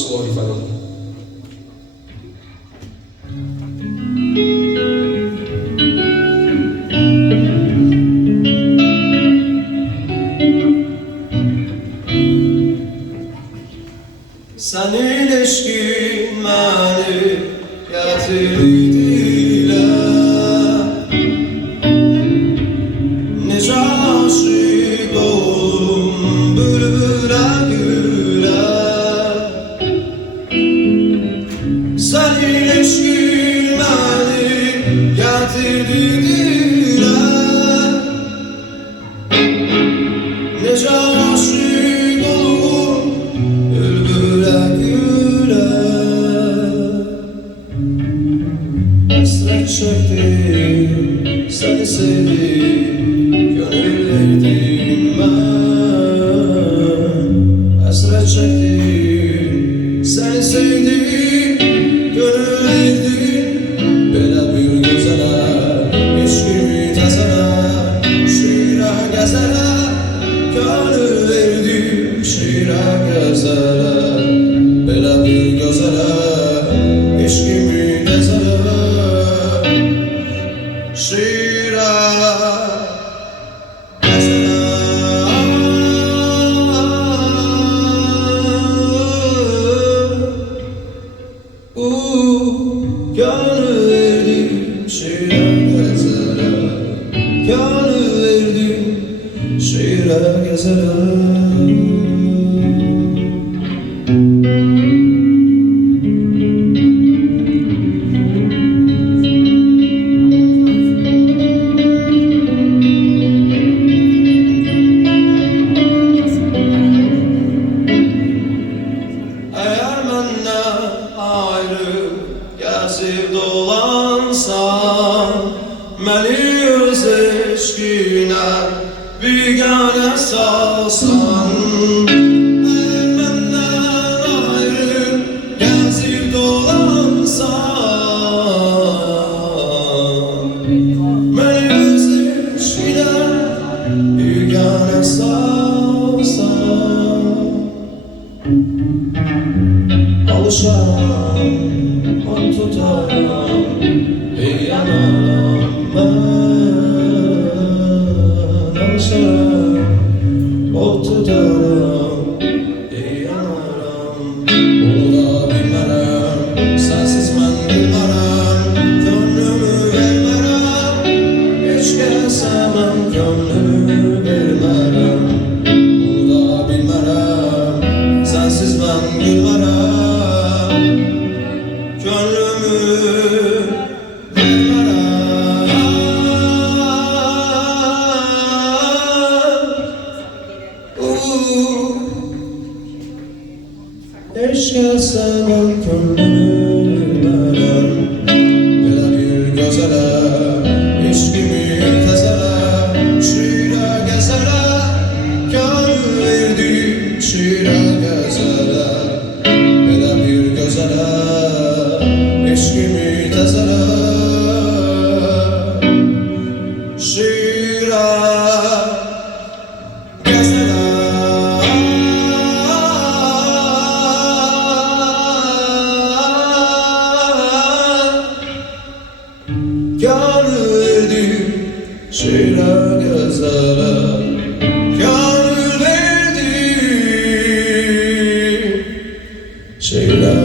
suori farò. Senin eşkin beni getirdiler, nece aşık oldum bülbüle güle. Senin eşkin beni getirdiler, nece aşık oldum bülbüle güle. Hasret çektim, seni sevdim, gönül verdim ben. Hasret çektim, seni sevdim, gönül verdim. Belə bir gözələ, eşqimi təzələ, şiirə gəzələ, gönül verdim, şiirə gəzələ. Belə bir gözələ, eşqimi təzələ, şiirə gəzələ. Gönül verdim, şiirə gəzələ, gönül verdim, şiirə gəzələ. Eğer məndən ayrı gəzib dolansan, məni öz eşqinə biganə salsan. Eğer məndən ayrı gəzib dolansan, məni öz eşqinə biganə salsan. Alışaram, an tutaram, yanaram ben. Alışaram, ot tutaram, yanaram. Onu da bilmərəm, sensiz mən bilmərəm, gönlümü vermərəm. Heç kəsə mən gönlümü vermərəm. Onu da bilmərəm, sensiz mən bilmərəm. Gönlümü vermərəm. Heç kəsə mən gönlümü vermərəm. Belə bir gözələ, eşqimi təzələ, şiirə gəzələ, gönül verdim, şiirə gəzələ. Belə bir gözələ, eşqimi təzələ, şiirə gəzələ. Gönül verdim, şiirə gəzələ, gönül verdim, şiirə